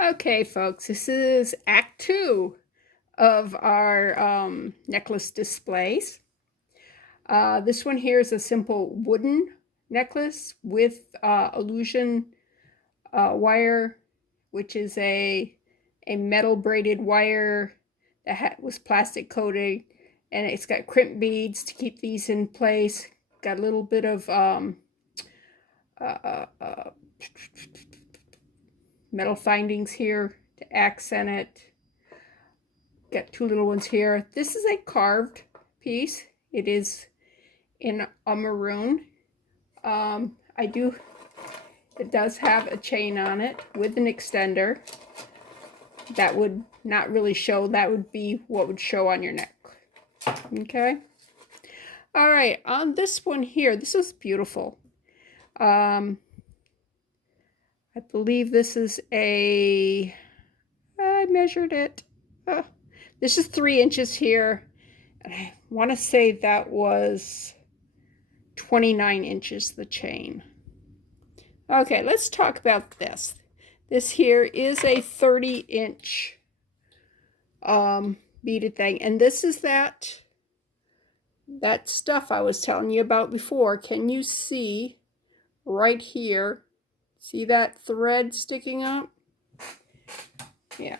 Okay, folks, this is Act 2 of our necklace displays. This one here is a simple wooden necklace with illusion wire, which is a metal braided wire that was plastic coated, and it's got crimp beads to keep these in place. Got a little bit of uh, uh, metal findings here to accent it. Got two little ones here. This is a carved piece. It is in a maroon. It does have a chain on it with an extender. That would not really show. That would be what would show on your neck. Okay. All right, on this one here, this is beautiful. I believe this is I measured it. This is 3 inches here. I want to say that was 29 inches, the chain. Okay, let's talk about this. This here is a 30-inch beaded thing. And this is that stuff I was telling you about before. Can you see right here? See that thread sticking up? Yeah.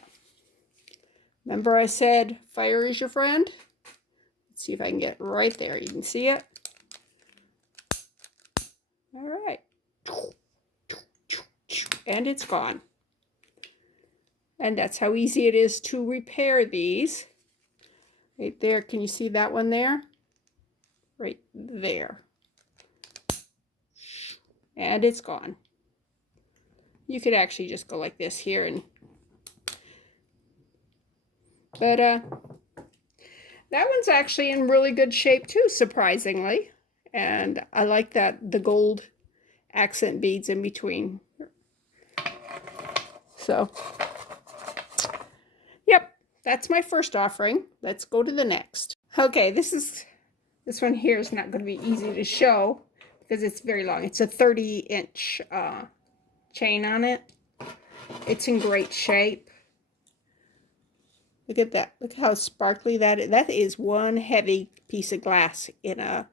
Remember I said fire is your friend? Let's see if I can get right there. You can see it? All right. And it's gone. And that's how easy it is to repair these. Right there. Can you see that one there? Right there. And it's gone. You could actually just go like this here and that one's actually in really good shape too, surprisingly. And I like that the gold accent beads in between. So, yep, that's my first offering. Let's go to the next. Okay, this one here is not going to be easy to show because it's very long. It's a 30-inch chain on it. It's in great shape. Look at that. Look how sparkly that is. That is one heavy piece of glass in a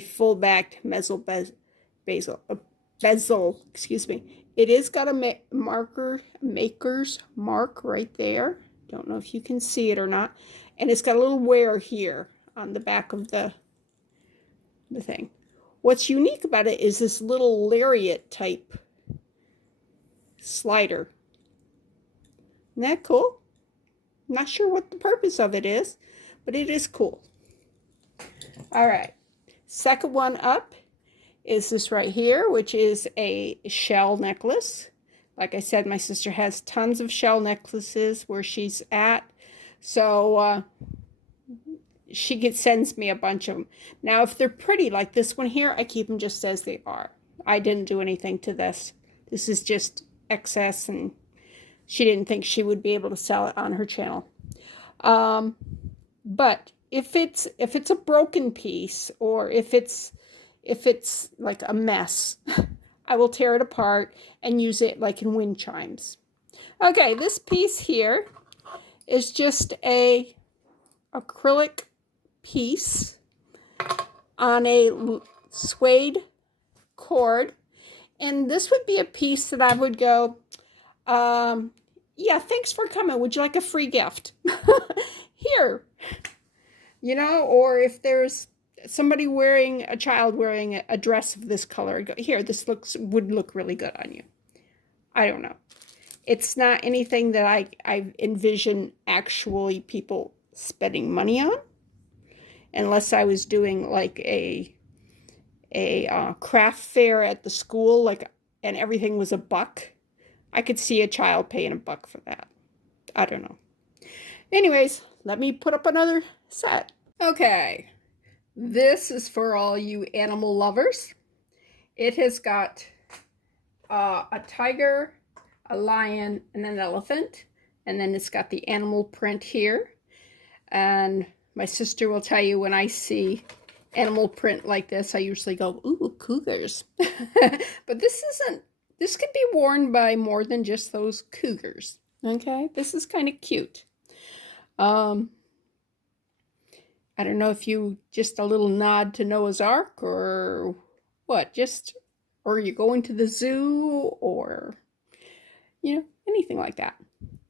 full-backed bezel. Excuse me. It is got a maker's mark right there. Don't know if you can see it or not. And it's got a little wear here on the back of the thing. What's unique about it is this little lariat type slider. Isn't that cool? I'm not sure what the purpose of it is, but it is cool. All right. Second one up is this right here, which is a shell necklace. Like I said, my sister has tons of shell necklaces where she's at. So she sends me a bunch of them. Now, if they're pretty like this one here, I keep them just as they are. I didn't do anything to this. This is just excess, and she didn't think she would be able to sell it on her channel. But if it's a broken piece, or if it's like a mess, I will tear it apart and use it like in wind chimes. Okay, this piece here is just a acrylic piece on a suede cord. And this would be a piece that I would go, yeah, thanks for coming. Would you like a free gift? Here. You know, or if there's somebody a child wearing a dress of this color, go, here, this would look really good on you. I don't know. It's not anything that I envision actually people spending money on, unless I was doing like a craft fair at the school, and everything was $1. I could see a child paying $1 for that. I don't know. Anyways, let me put up another set. Okay, this is for all you animal lovers. It has got a tiger, a lion, and an elephant, and then it's got the animal print here. And my sister will tell you, when I see animal print like this, I usually go, ooh, cougars. But this This could be worn by more than just those cougars. Okay, this is kind of cute. I don't know if you just a little nod to Noah's Ark or what, just, or you're going to the zoo or, anything like that.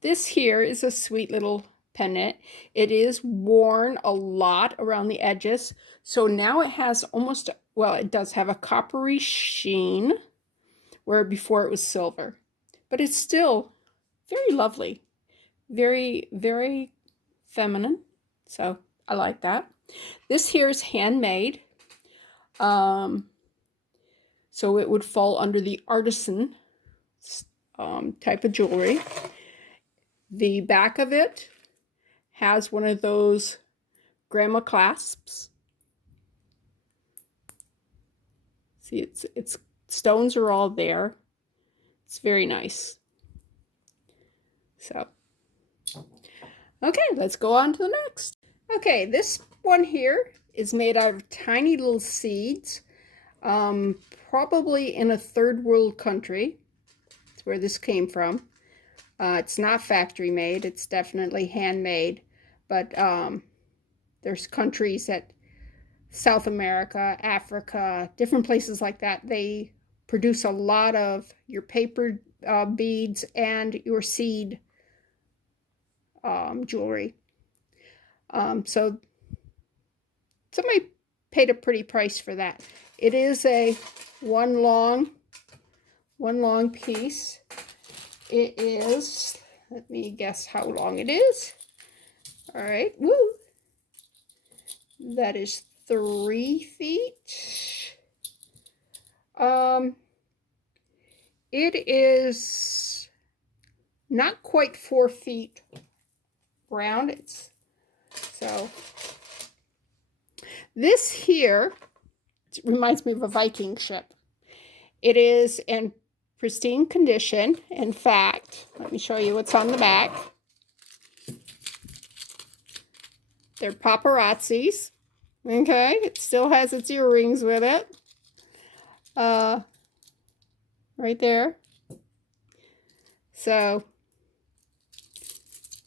This here is a sweet little pendant. It is worn a lot around the edges. So now it has almost, well, it does have a coppery sheen, where before it was silver. But it's still very lovely. Very, very feminine. So I like that. This here is handmade. So it would fall under the artisan type of jewelry. The back of it has one of those grandma clasps. See, it's stones are all there. It's very nice. So, okay, let's go on to the next. Okay, this one here is made out of tiny little seeds, probably in a third world country. That's where this came from. It's not factory made, it's definitely handmade, but there's countries that South America, Africa, different places like that, they produce a lot of your paper beads and your seed jewelry. So somebody paid a pretty price for that. It is a one long piece. It is, let me guess how long it is. All right, woo. That is 3 feet. It is not quite 4 feet round. It's so this here reminds me of a Viking ship. It is in pristine condition. In fact, let me show you what's on the back. They're paparazzis. Okay, it still has its earrings with it. Right there. So,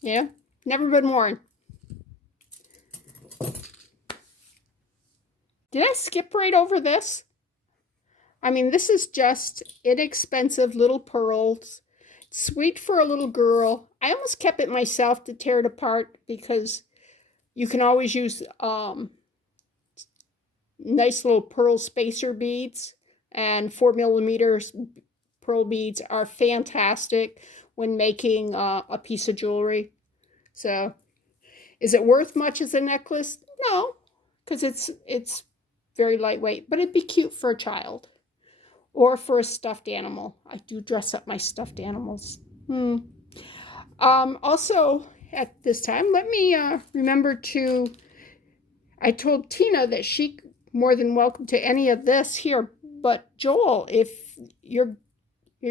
yeah, never been worn. Did I skip right over this? I mean, this is just inexpensive little pearls. Sweet for a little girl. I almost kept it myself to tear it apart because you can always use nice little pearl spacer beads, and 4mm pearl beads are fantastic when making a piece of jewelry. So, is it worth much as a necklace? No, because it's very lightweight, but it'd be cute for a child or for a stuffed animal. I do dress up my stuffed animals. Also, at this time, let me remember to, I told Tina that she more than welcome to any of this here, but Joel, if your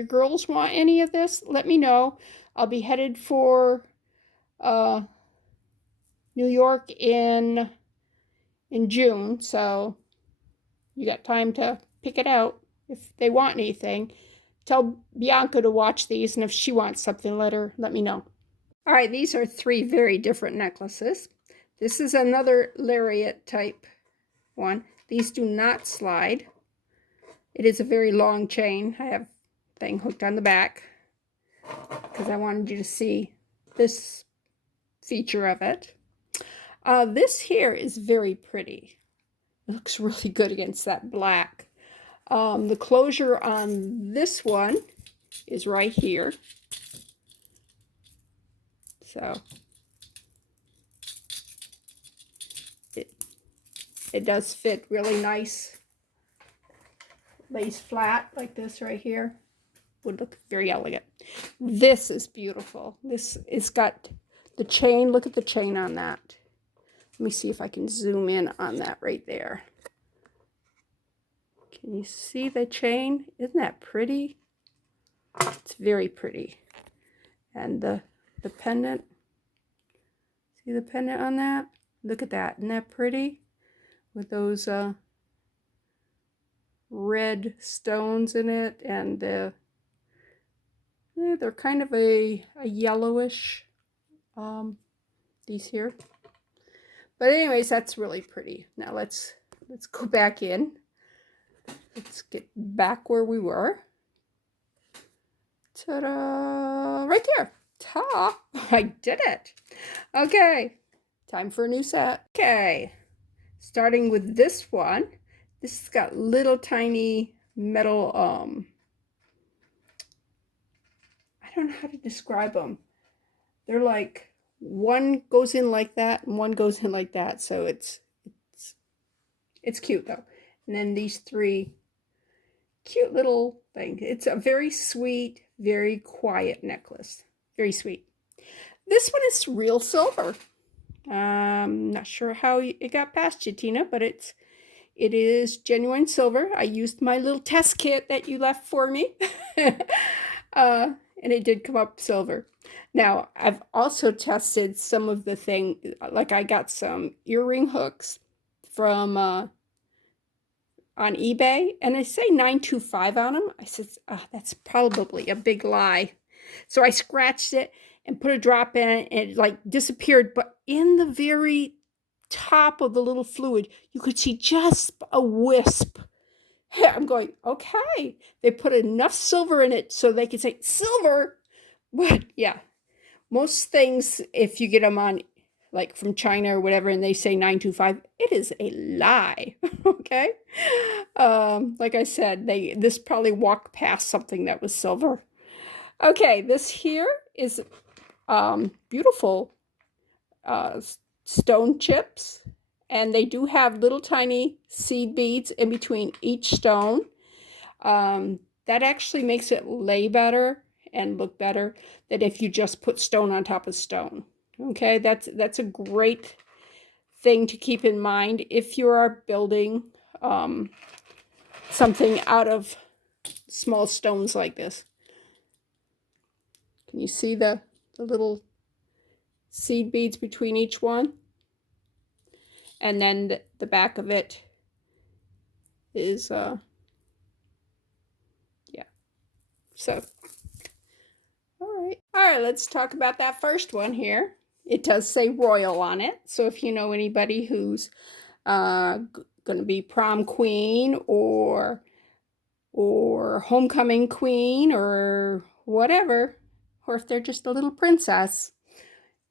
girls want any of this, let me know. I'll be headed for New York in June, so you got time to pick it out. If they want anything, tell Bianca to watch these, and if she wants something, let me know. All right, these are 3 very different necklaces. This is another lariat type one. These do not slide. It is a very long chain. I have a thing hooked on the back because I wanted you to see this feature of it. This here is very pretty. It looks really good against that black. The closure on this one is right here. So it does fit really nice. Lays flat like this right here. Would look very elegant. This is beautiful. This is got the chain. Look at the chain on that. Let me see if I can zoom in on that right there. Can you see the chain? Isn't that pretty? It's very pretty. And the pendant. See the pendant on that? Look at that. Isn't that pretty? With those red stones in it and the They're kind of a yellowish, these here. But anyways, that's really pretty. Now let's go back in. Let's get back where we were. Ta-da! Right there. Ta! I did it. Okay, time for a new set. Okay, starting with this one. This has got little tiny metal, I don't know how to describe them. They're like, one goes in like that and one goes in like that. So it's cute though. And then these three cute little things. It's a very sweet, very quiet necklace. Very sweet. This one is real silver. Not sure how it got past you, Tina, but it is genuine silver. I used my little test kit that you left for me. And it did come up silver. Now, I've also tested some of the thing, like I got some earring hooks from on eBay, and I say 925 on them. I said, oh, that's probably a big lie. So I scratched it and put a drop in it, and it like disappeared. But in the very top of the little fluid, you could see just a wisp. I'm going, okay. They put enough silver in it so they could say silver. But yeah, most things, if you get them on like from China or whatever, and they say 925, it is a lie. Okay. Like I said, this probably walked past something that was silver. Okay, this here is beautiful stone chips, and they do have little tiny seed beads in between each stone. That actually makes it lay better and look better than if you just put stone on top of stone. Okay, that's a great thing to keep in mind if you are building something out of small stones like this. Can you see the little seed beads between each one? And then the back of it is, yeah. So, all right, let's talk about that first one here. It does say royal on it. So if you know anybody who's going to be prom queen or homecoming queen or whatever, or if they're just a little princess,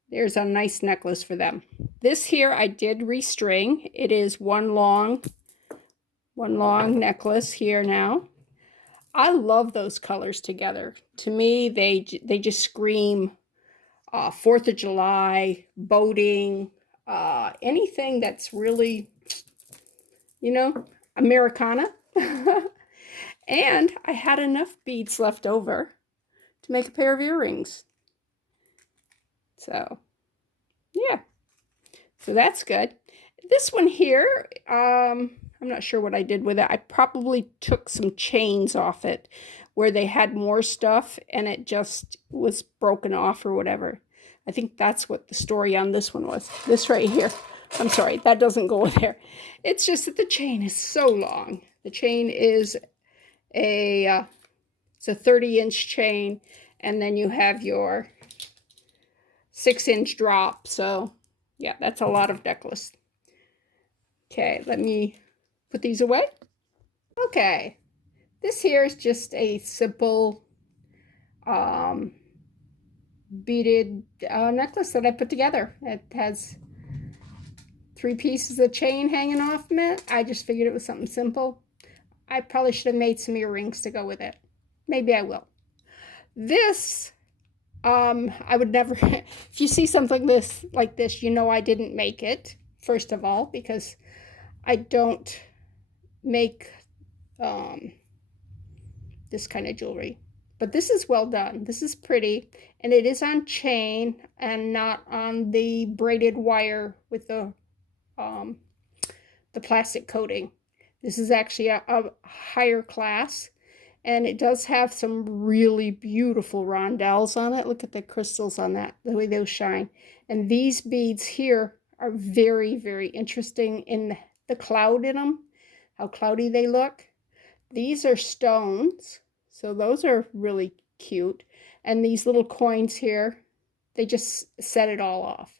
there's a nice necklace for them. This here I did restring. It is one long necklace here now. I love those colors together. To me, they just scream 4th of July, boating, anything that's really, you know, Americana. And I had enough beads left over to make a pair of earrings. So, yeah. So that's good. This one here, I'm not sure what I did with it. I probably took some chains off it where they had more stuff and it just was broken off or whatever. I think that's what the story on this one was. This right here. I'm sorry, that doesn't go in there. It's just that the chain is so long. The chain is it's a 30-inch chain, and then you have your 6-inch drop. So yeah, that's a lot of necklace. Okay, let me put these away. Okay, this here is just a simple beaded necklace that I put together. It has 3 pieces of chain hanging off from it. I just figured it was something simple. I probably should have made some earrings to go with it. Maybe I will. This, I would never, if you see something like this, you know I didn't make it, first of all, because I don't make this kind of jewelry. But this is well done. This is pretty, and it is on chain and not on the braided wire with the plastic coating. This is actually a higher class, and it does have some really beautiful rondelles on it. Look at the crystals on that, the way those shine. And these beads here are very, very interesting in the cloud in them, how cloudy they look. These are stones, so those are really cute. And these little coins here, they just set it all off.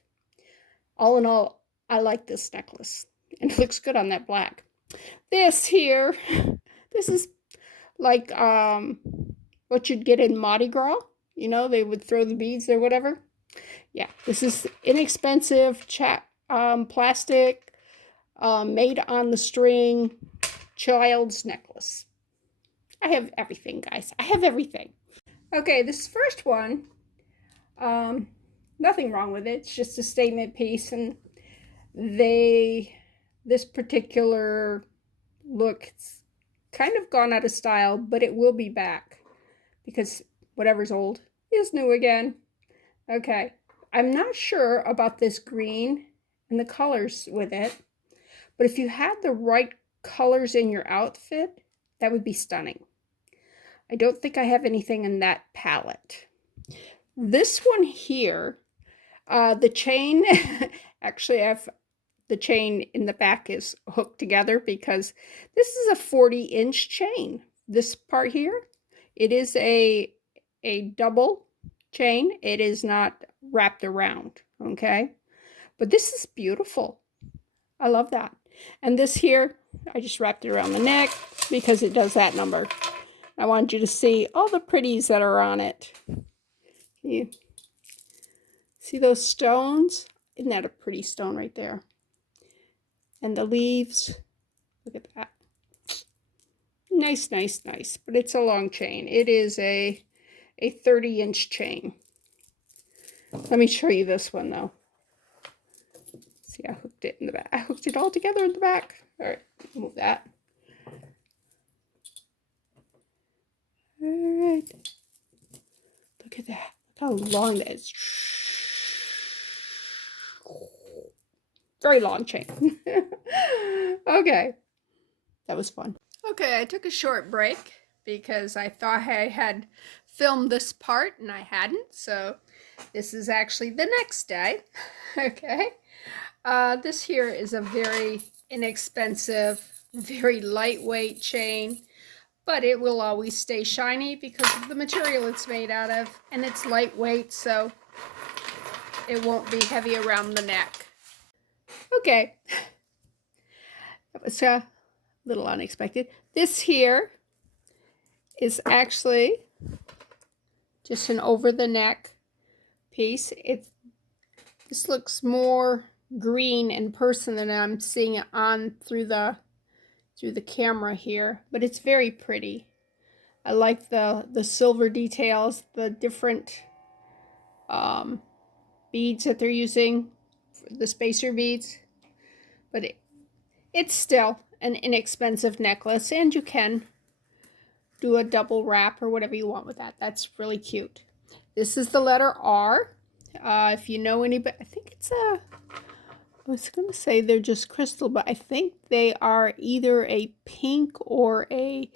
All in all, I like this necklace. And it looks good on that black. This here, this is like what you'd get in Mardi Gras. You know, they would throw the beads or whatever. Yeah, this is inexpensive plastic, made on the string child's necklace. I have everything, guys. I have everything. Okay, this first one, nothing wrong with it. It's just a statement piece, and this particular look, it's kind of gone out of style, but it will be back because whatever's old is new again. Okay, I'm not sure about this green and the colors with it, but if you had the right colors in your outfit, that would be stunning. I don't think I have anything in that palette. This one here, the chain, actually the chain in the back is hooked together because this is a 40-inch chain. This part here, it is a double chain. It is not wrapped around, okay? But this is beautiful. I love that. And this here, I just wrapped it around the neck because it does that number. I wanted you to see all the pretties that are on it. You see those stones? Isn't that a pretty stone right there? And the leaves, look at that. Nice, nice, nice. But it's a long chain. It is a 30-inch chain. Let me show you this one though. See, I hooked it in the back. I hooked it all together in the back. All right, move that. All right. Look at that. Look how long that is. Very long chain. Okay. That was fun. Okay, I took a short break because I thought I had filmed this part and I hadn't. So this is actually the next day. Okay. This here is a very inexpensive, very lightweight chain, but it will always stay shiny because of the material it's made out of, and it's lightweight, so it won't be heavy around the neck. Okay, that was a little unexpected. This here is actually just an over the neck piece. This looks more green in person than I'm seeing it on through the camera here, but it's very pretty. I like the silver details, the different beads that they're using, the spacer beads, but it's still an inexpensive necklace, and you can do a double wrap or whatever you want with that. That's really cute. This is the letter R. If you know anybody, I think it's I was going to say they're just crystal, but I think they are either a pink or a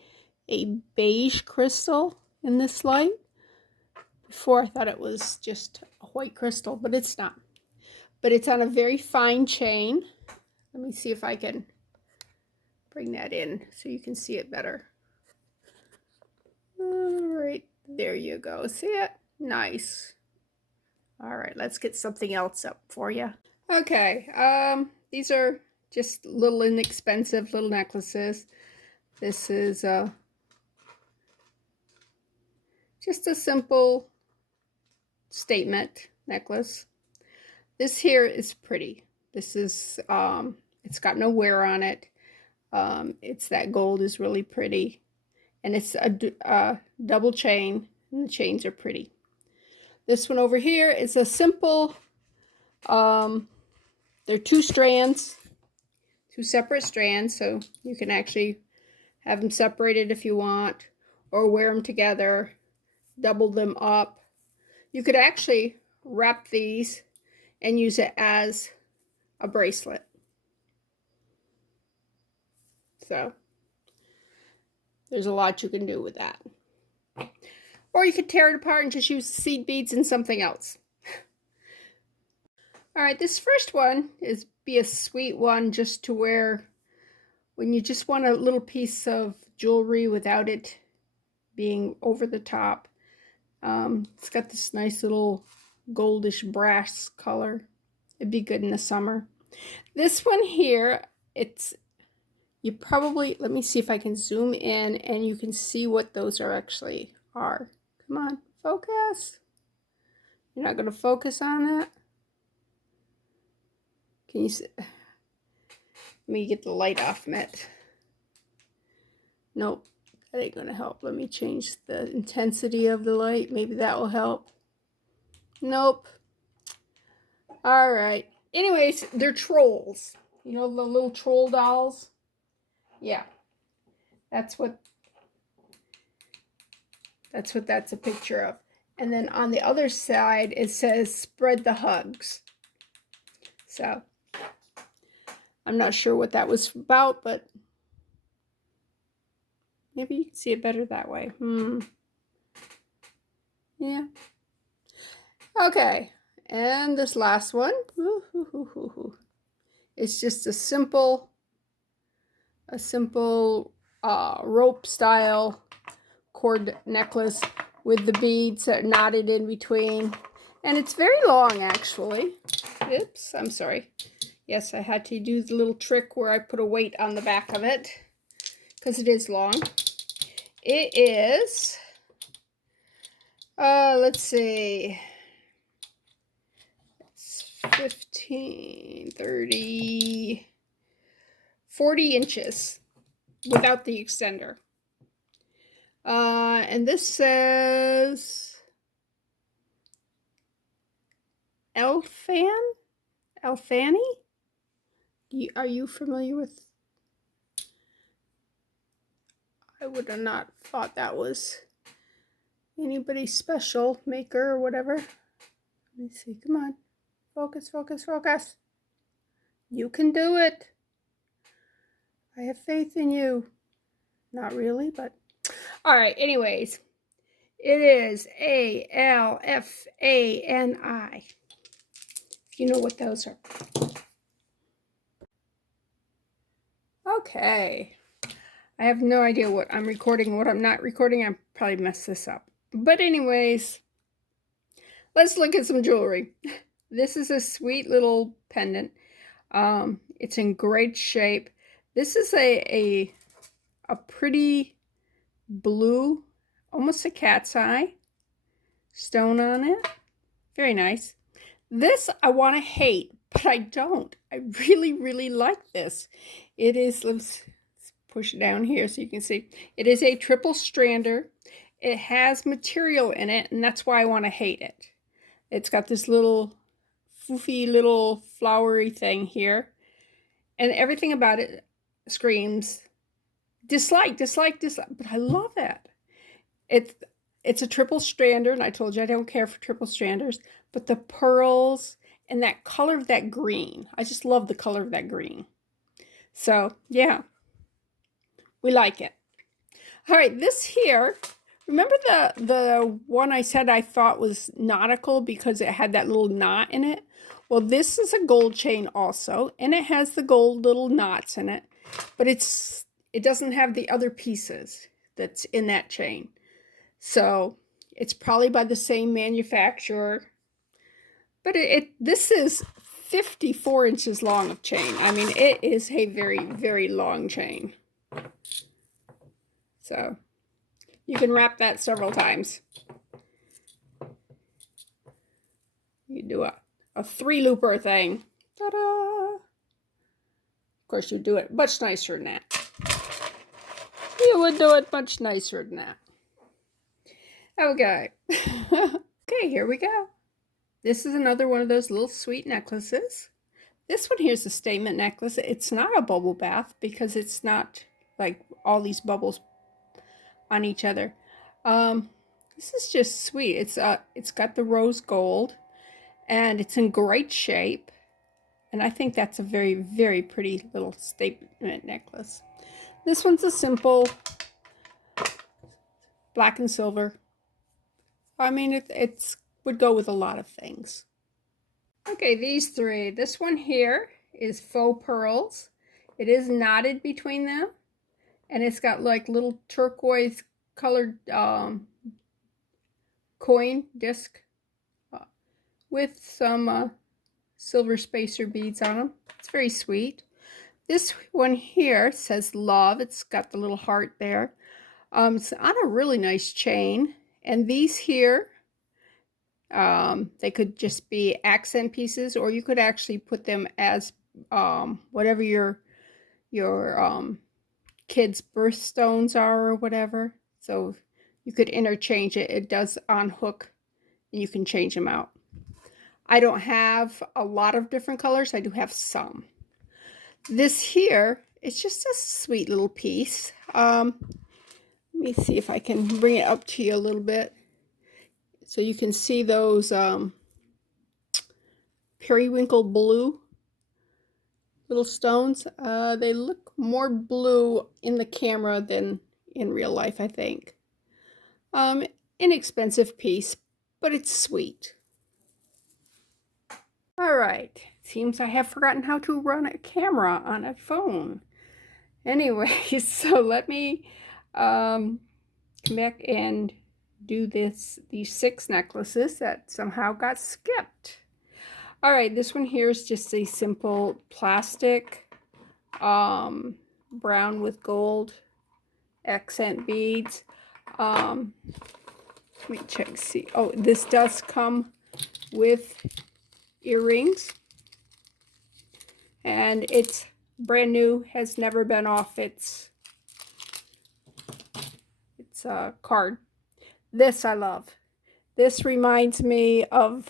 beige crystal in this light. Before I thought it was just a white crystal, but it's not. But it's on a very fine chain. Let me see if I can bring that in so you can see it better. All right, there you go. See it? Nice. All right, let's get something else up for you. Okay, these are just little inexpensive little necklaces. This is just a simple statement necklace. This here is pretty. This is, it's got no wear on it. It's that gold is really pretty. And it's a double chain, and the chains are pretty. This one over here is a simple, they're two strands, two separate strands, so you can actually have them separated if you want, or wear them together, double them up. You could actually wrap these and use it as a bracelet. So there's a lot you can do with that. Or you could tear it apart and just use the seed beads and something else. All right, this first one is be a sweet one just to wear when you just want a little piece of jewelry without it being over the top. It's got this nice little goldish brass color. It'd be good in the summer. This one here, you probably, let me see if I can zoom in and you can see what those actually are. Come on, focus. You're not going to focus on that? Can you see? Let me get the light off, Mitt. Nope, that ain't going to help. Let me change the intensity of the light. Maybe that will help. Nope. All right. Anyways, they're trolls. You know the little troll dolls? Yeah. That's what that's a picture of. And then on the other side, it says spread the hugs. So I'm not sure what that was about, but maybe you can see it better that way. Yeah. Okay. And this last one, it's just a simple rope style cord necklace with the beads that are knotted in between. And it's very long, actually. Oops, I'm sorry. Yes, I had to do the little trick where I put a weight on the back of it because it is long. It is, let's see, it's 15, 30, 40 inches without the extender. And this says Elfani? Are you familiar with? I would have not thought that was anybody special, maker or whatever. Let me see, come on. Focus, focus, focus. You can do it. I have faith in you. Not really, but all right, anyways. It is ALFANI. If you know what those are. Okay. I have no idea what I'm recording and what I'm not recording. I probably messed this up. But anyways, let's look at some jewelry. This is a sweet little pendant. It's in great shape. This is a pretty blue, almost a cat's eye stone on it. Very nice. This I want to hate, but I don't. I really, really like this. It is, let's push it down here so you can see. It is a triple strander. It has material in it, and that's why I want to hate it. It's got this little foofy little flowery thing here, and everything about it screams dislike, dislike, dislike, but I love it. It's a triple strander, and I told you I don't care for triple stranders, but the pearls and that color of that green, I just love the color of that green. So yeah, we like it. All right, this here, remember the one I said I thought was nautical because it had that little knot in it? Well, this is a gold chain also, and it has the gold little knots in it, but it doesn't have the other pieces that's in that chain. So it's probably by the same manufacturer. But this is 54 inches long of chain. I mean, it is a very, very long chain. So you can wrap that several times. You do a 3-looper thing. Ta-da! Of course, you do it much nicer than that. You would do it much nicer than that. Okay. Okay, here we go. This is another one of those little sweet necklaces. This one here is a statement necklace. It's not a bubble bath because it's not like all these bubbles on each other. This is just sweet. It's got the rose gold, and it's in great shape. And I think that's a very, very pretty little statement necklace. This one's a simple black and silver. I mean, it would go with a lot of things. Okay, these three. This one here is faux pearls. It is knotted between them, and it's got like little turquoise colored coin disc with some silver spacer beads on them. It's very sweet. This one here says love. It's got the little heart there. It's on a really nice chain. And these here, they could just be accent pieces, or you could actually put them as whatever your kids' birthstones are or whatever. So you could interchange it. It does on hook, and you can change them out. I don't have a lot of different colors. I do have some. This here is just a sweet little piece. Let me see if I can bring it up to you a little bit so you can see those periwinkle blue little stones. They look more blue in the camera than in real life, I think. Inexpensive piece, but it's sweet. All right, seems I have forgotten how to run a camera on a phone. Anyway, so let me come back and do these 6 necklaces that somehow got skipped. All right, this one here is just a simple plastic brown with gold accent beads. Let me check, see. Oh, this does come with earrings, and it's brand new, has never been off its card. This I love. This reminds me of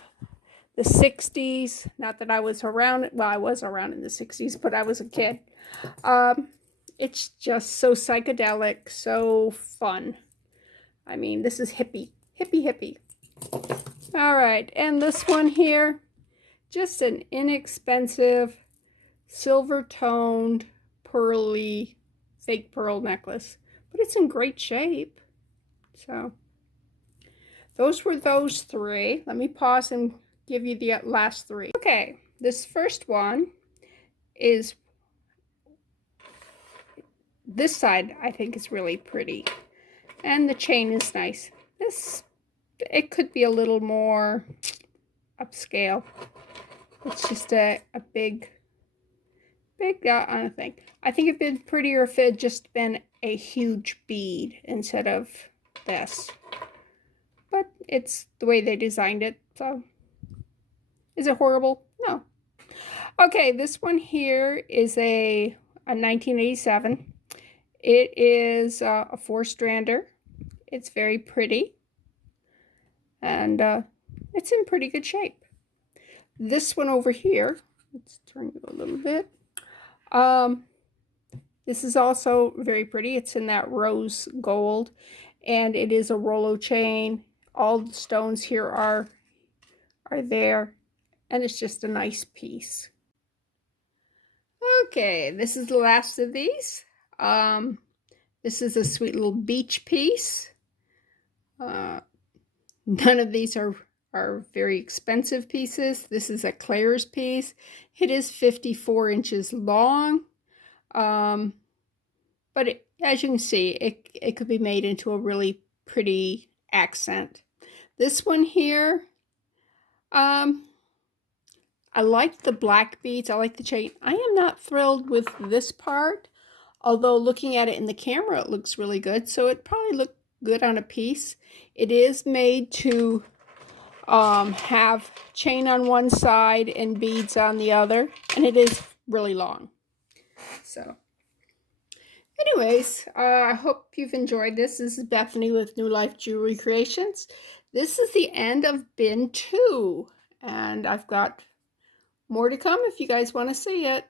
the 60s. Not that I was around, well, I was around in the 60s, but I was a kid. It's just so psychedelic, so fun. I mean, this is hippie. All right, and this one here, just an inexpensive silver toned pearly fake pearl necklace, but it's in great shape. So those were those 3. Let me pause and give you the last 3. Okay, this first one is, this side I think is really pretty, and the chain is nice. This, it could be a little more upscale. It's just a big on a thing. I think it'd been prettier if it had just been a huge bead instead of this. But it's the way they designed it, so. Is it horrible? No. Okay, this one here is a 1987. It is a 4-strander. It's very pretty, and it's in pretty good shape. This one over here, let's turn it a little bit. This is also very pretty. It's in that rose gold, and it is a Rolo chain. All the stones here are there, and it's just a nice piece. Okay, this is the last of these. This is a sweet little beach piece. None of these are very expensive pieces. This is a Claire's piece. It is 54 inches long. But as you can see, it could be made into a really pretty accent. This one here, I like the black beads. I like the chain. I am not thrilled with this part, although looking at it in the camera, it looks really good. So it probably looked good on a piece. It is made to have chain on one side and beads on the other, and it is really long. So anyways, I hope you've enjoyed this. This is Bethany with New Life Jewelry Creations. This is the end of bin 2, and I've got more to come if you guys want to see it.